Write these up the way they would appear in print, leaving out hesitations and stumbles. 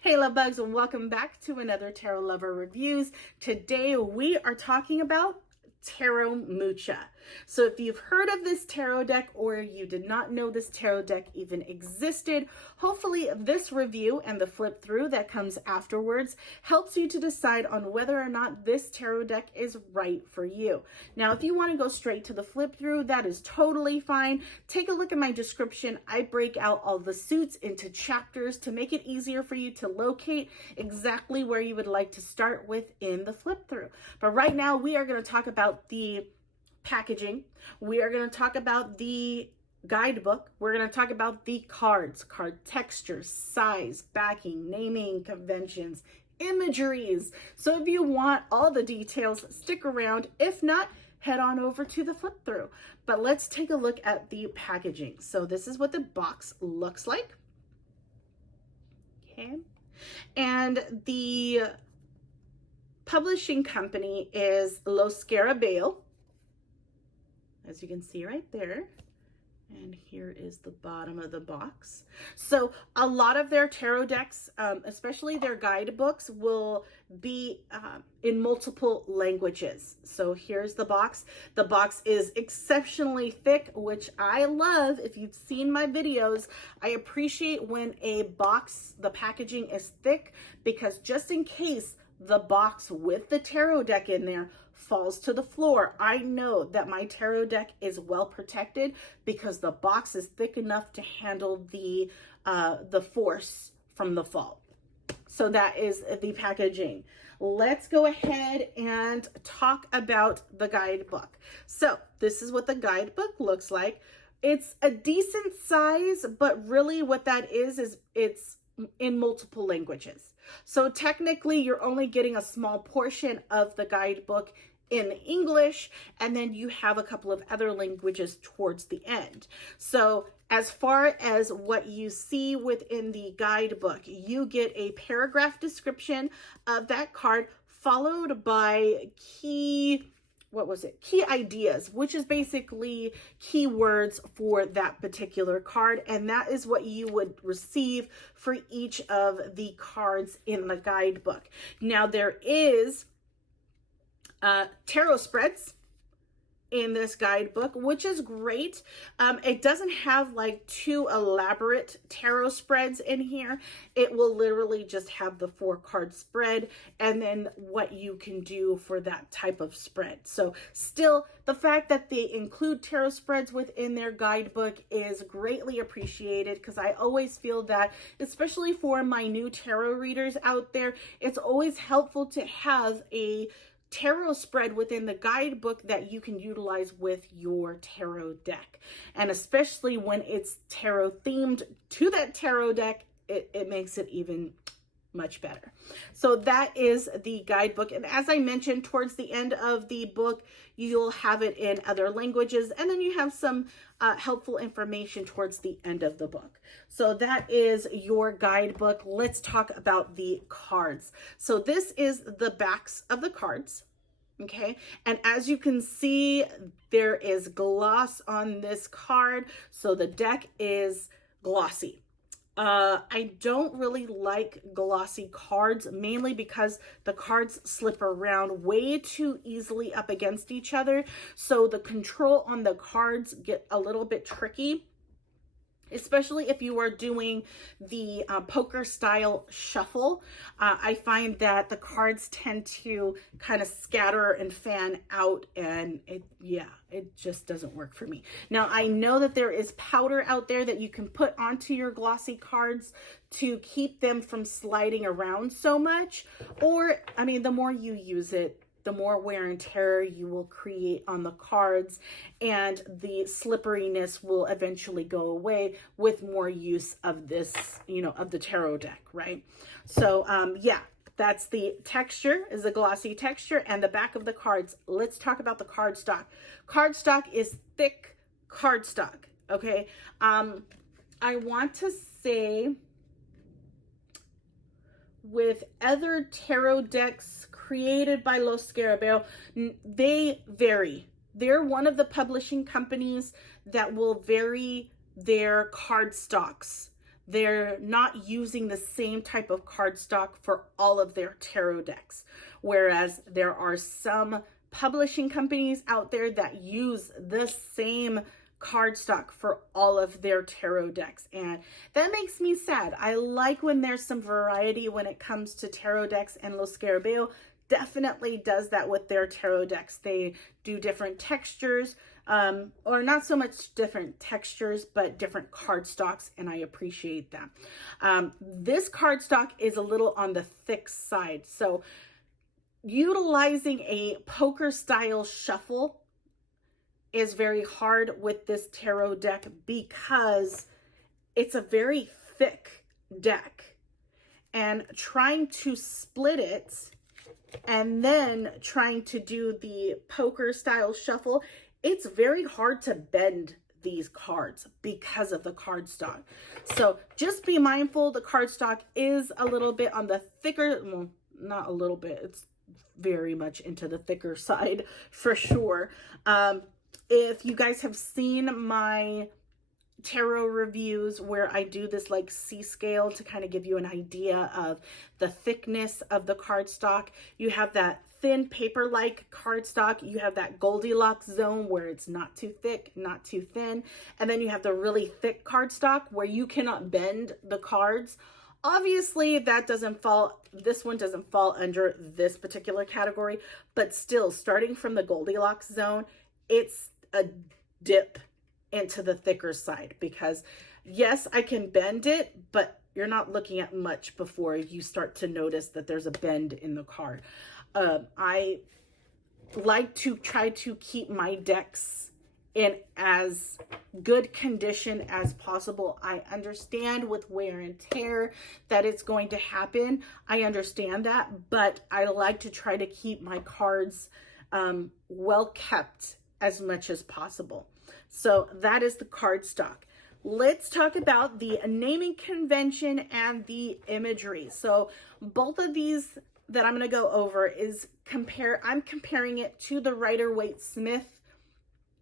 Hey love bugs, and welcome back to another Tarot Lover Reviews. Today we are talking about Tarot Mucha. So if you've heard of this tarot deck or you did not know this tarot deck even existed, hopefully this review and the flip through that comes afterwards helps you to decide on whether or not this tarot deck is right for you. Now, if you want to go straight to the flip through, that is totally fine. Take a look at my description. I break out all the suits into chapters to make it easier for you to locate exactly where you would like to start with in the flip through. But right now we are going to talk about the packaging. We are going to talk about the guidebook. We're going to talk about the cards, card texture, size, backing, naming conventions, imageries. So if you want all the details, stick around. If not, head on over to the flip through. But let's take a look at the packaging. So this is what the box looks like. Okay. And the publishing company is Los Scarabeo, as you can see right there. And here is the bottom of the box. So a lot of their tarot decks, especially their guidebooks, will be in multiple languages. So here's the box. The box is exceptionally thick, which I love. If you've seen my videos, I appreciate when a box, the packaging is thick, because just in case the box with the tarot deck in there falls to the floor, I know that my tarot deck is well protected because the box is thick enough to handle the force from the fall. So that is the packaging. Let's go ahead and talk about the guidebook. So this is what the guidebook looks like. It's a decent size, but really what that is it's in multiple languages. So technically you're only getting a small portion of the guidebook in English, and then you have a couple of other languages towards the end. So as far as what you see within the guidebook, you get a paragraph description of that card followed by key ideas, which is basically keywords for that particular card. And that is what you would receive for each of the cards in the guidebook. Now there is tarot spreads in this guidebook, which is great. It doesn't have like too elaborate tarot spreads in here. It will literally just have the 4-card spread and then what you can do for that type of spread. So still, the fact that they include tarot spreads within their guidebook is greatly appreciated, because I always feel that, especially for my new tarot readers out there, it's always helpful to have a tarot spread within the guidebook that you can utilize with your tarot deck. And especially when it's tarot themed to that tarot deck, it makes it even much better. So that is the guidebook. And as I mentioned, towards the end of the book, you'll have it in other languages. And then you have some helpful information towards the end of the book. So that is your guidebook. Let's talk about the cards. So this is the backs of the cards. Okay, and as you can see, there is gloss on this card. So the deck is glossy. I don't really like glossy cards, mainly because the cards slip around way too easily up against each other. So the control on the cards get a little bit tricky, especially if you are doing the poker style shuffle. I find that the cards tend to kind of scatter and fan out, and it just doesn't work for me. Now, I know that there is powder out there that you can put onto your glossy cards to keep them from sliding around so much. Or, I mean, the more you use it, the more wear and tear you will create on the cards, and the slipperiness will eventually go away with more use of this, of the tarot deck, right? So, that's the texture, is a glossy texture, and the back of the cards. Let's talk about the cardstock. Cardstock is thick cardstock, okay? I want to say, with other tarot decks created by Los Scarabeo, they vary. They're one of the publishing companies that will vary their card stocks. they're not using the same type of cardstock for all of their tarot decks. Whereas there are some publishing companies out there that use the same cardstock for all of their tarot decks, and that makes me sad. I like when there's some variety when it comes to tarot decks, and Lo Scarabeo definitely does that with their tarot decks. They do different textures, or not so much different textures, but different cardstocks, and I appreciate that. This cardstock is a little on the thick side, so utilizing a poker style shuffle is very hard with this tarot deck because it's a very thick deck, and trying to split it and then trying to do the poker style shuffle, it's very hard to bend these cards because of the cardstock. So just be mindful, the cardstock is a little bit on the thicker, well, not a little bit, it's very much into the thicker side for sure. If you guys have seen my tarot reviews where I do this like C scale to kind of give you an idea of the thickness of the cardstock, you have that thin paper-like cardstock, you have that Goldilocks zone where it's not too thick, not too thin, and then you have the really thick cardstock where you cannot bend the cards. Obviously, that doesn't fall, this one doesn't fall under this particular category, but still, starting from the Goldilocks zone, it's a dip into the thicker side, because yes, I can bend it, but you're not looking at much before you start to notice that there's a bend in the card. I like to try to keep my decks in as good condition as possible. I understand with wear and tear that it's going to happen. I understand that, but I like to try to keep my cards well kept as much as possible. So that is the cardstock. Let's talk about the naming convention and the imagery. So both of these that I'm going to go over is I'm comparing it to the Rider-Waite-Smith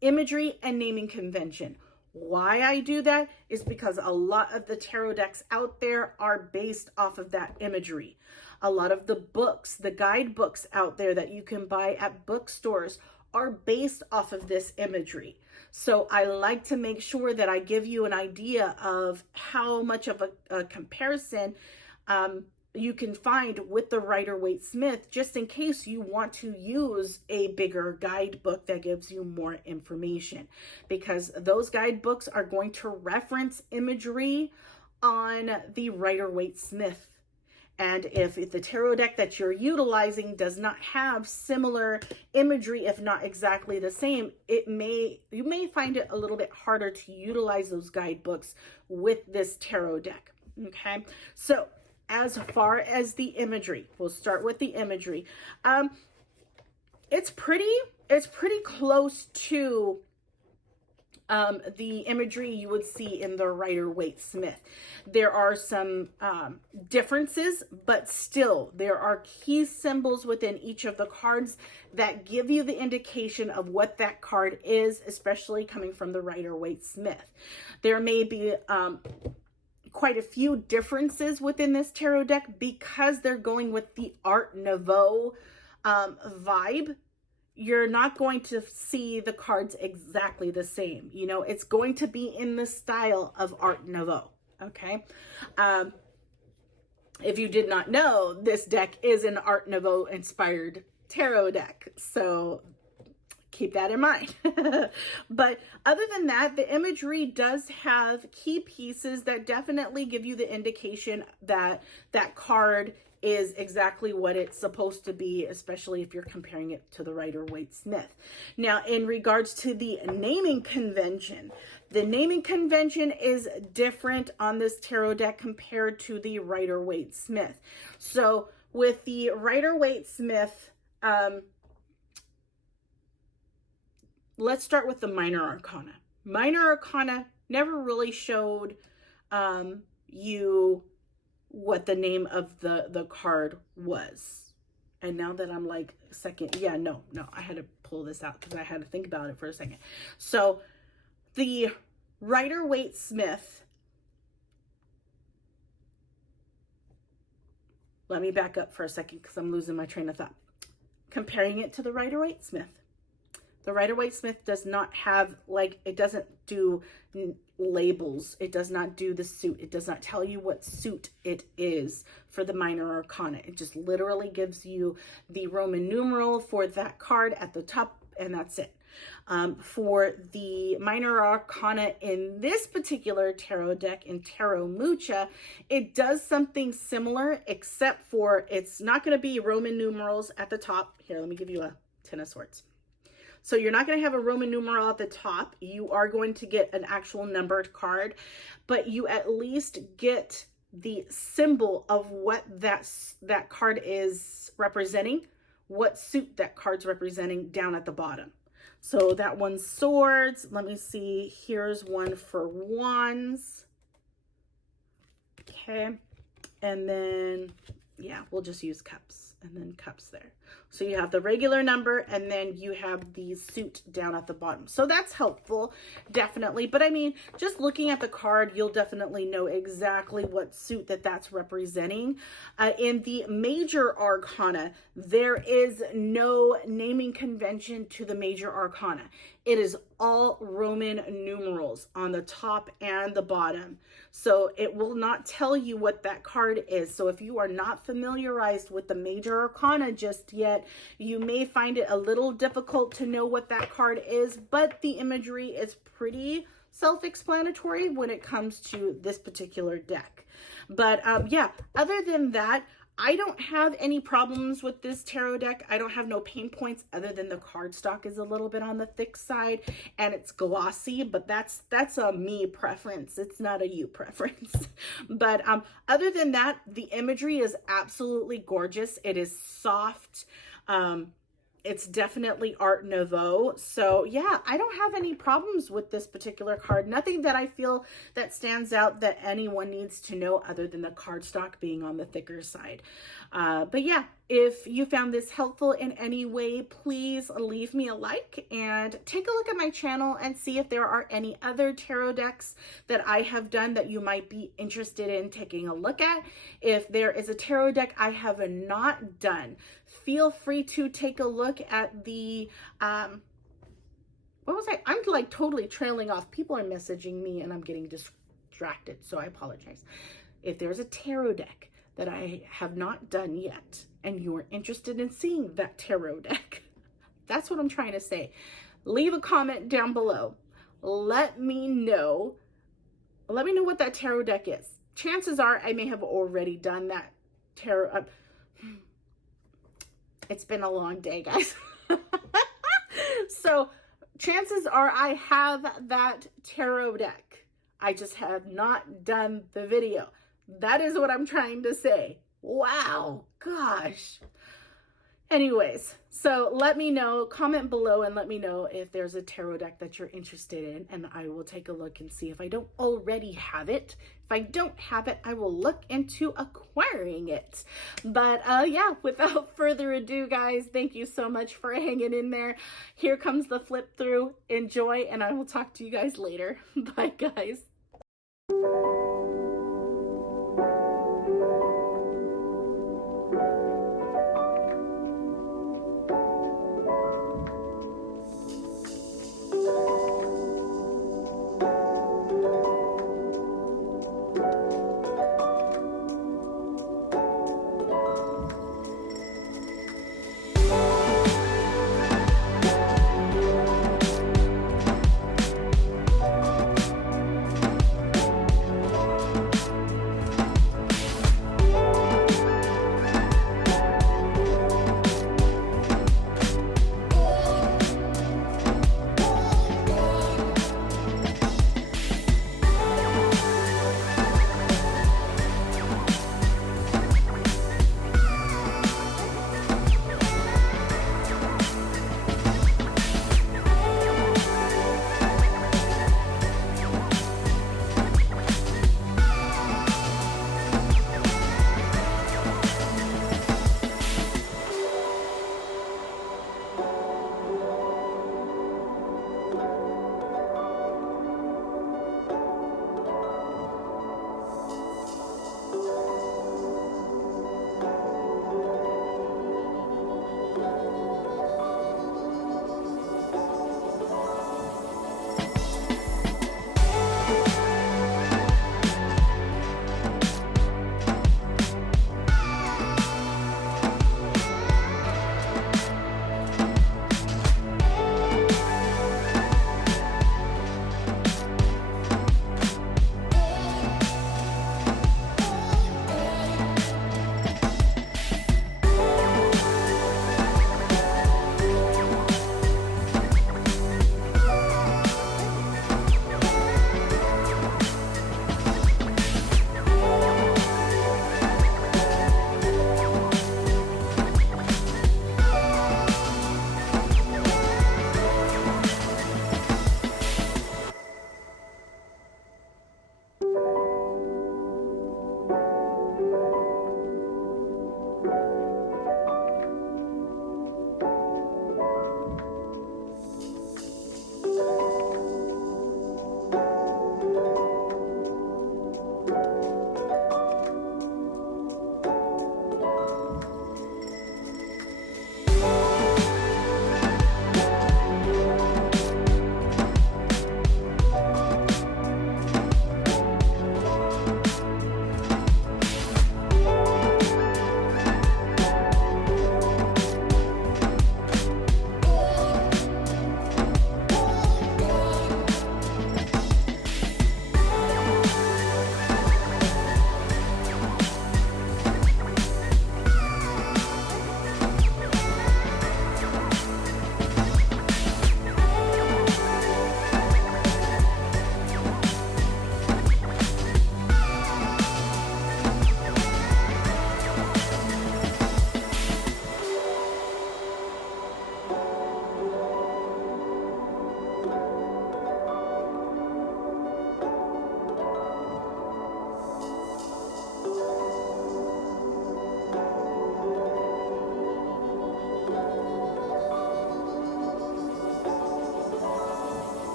imagery and naming convention. Why I do that is because a lot of the tarot decks out there are based off of that imagery. A lot of the books, the guidebooks out there that you can buy at bookstores are based off of this imagery. So I like to make sure that I give you an idea of how much of a comparison you can find with the Rider-Waite-Smith, just in case you want to use a bigger guidebook that gives you more information, because those guidebooks are going to reference imagery on the Rider-Waite-Smith. And if the tarot deck that you're utilizing does not have similar imagery, if not exactly the same, you may find it a little bit harder to utilize those guidebooks with this tarot deck. Okay, so as far as the imagery, we'll start with the imagery. It's pretty close to the imagery you would see in the Rider-Waite-Smith. There are some differences, but still there are key symbols within each of the cards that give you the indication of what that card is, especially coming from the Rider-Waite-Smith. There may be quite a few differences within this tarot deck because they're going with the Art Nouveau vibe. You're not going to see the cards exactly the same. You know, it's going to be in the style of Art Nouveau, okay? If you did not know, this deck is an Art Nouveau inspired tarot deck, so keep that in mind. But other than that, the imagery does have key pieces that definitely give you the indication that that card is exactly what it's supposed to be, especially if you're comparing it to the Rider-Waite-Smith. Now, in regards to the naming convention, the naming convention is different on this tarot deck compared to the Rider-Waite-Smith. So with the Rider-Waite-Smith, let's start with the Minor Arcana. Minor Arcana never really showed you what the name of the card was. And now that I'm like no, I had to pull this out because I had to think about it for a second. So the Rider-Waite-Smith let me back up for a second because I'm losing my train of thought. Comparing it to the Rider-Waite-Smith. The Rider-Waite-Smith does not have, like, it doesn't do labels. It does not do the suit. It does not tell you what suit it is for the Minor Arcana. It just literally gives you the Roman numeral for that card at the top, and that's it. For the Minor Arcana in this particular tarot deck, in Tarot Mucha, it does something similar, except for it's not going to be Roman numerals at the top. Here, let me give you a Ten of Swords. So you're not going to have a Roman numeral at the top. You are going to get an actual numbered card, but you at least get the symbol of what that card is representing, what suit that card's representing down at the bottom. So that one's swords. Let me see. Here's one for wands. Okay. And then, yeah, we'll just use cups and then cups there. So you have the regular number and then you have the suit down at the bottom. So that's helpful, definitely. But I mean, just looking at the card, you'll definitely know exactly what suit that's representing. In the Major Arcana, there is no naming convention to the Major Arcana. It is all Roman numerals on the top and the bottom. So it will not tell you what that card is. So if you are not familiarized with the Major Arcana just yet, you may find it a little difficult to know what that card is, but the imagery is pretty self-explanatory when it comes to this particular deck. But yeah, other than that, I don't have any problems with this tarot deck. I don't have no pain points other than the cardstock is a little bit on the thick side and it's glossy, but that's a me preference. It's not a you preference. But other than that, the imagery is absolutely gorgeous. It is soft. It's definitely Art Nouveau. So yeah, I don't have any problems with this particular card. Nothing that I feel that stands out that anyone needs to know other than the cardstock being on the thicker side. But yeah, if you found this helpful in any way, please leave me a like and take a look at my channel and see if there are any other tarot decks that I have done that you might be interested in taking a look at. If there is a tarot deck I have not done, feel free to take a look at the, what was I'm like totally trailing off. People are messaging me and I'm getting distracted, so I apologize. If there's a tarot deck that I have not done yet and you're interested in seeing that tarot deck, that's what I'm trying to say. Leave a comment down below. Let me know what that tarot deck is. Chances are I may have already done that tarot. It's been a long day, guys. So chances are I have that tarot deck. I just have not done the video. That is what I'm trying to say. Wow, gosh. Anyways, so let me know, comment below and let me know if there's a tarot deck that you're interested in, and I will take a look and see if I don't already have it. If I don't have it, I will look into acquiring it. But yeah, without further ado, guys, thank you so much for hanging in there. Here comes the flip through. Enjoy, and I will talk to you guys later. Bye, guys.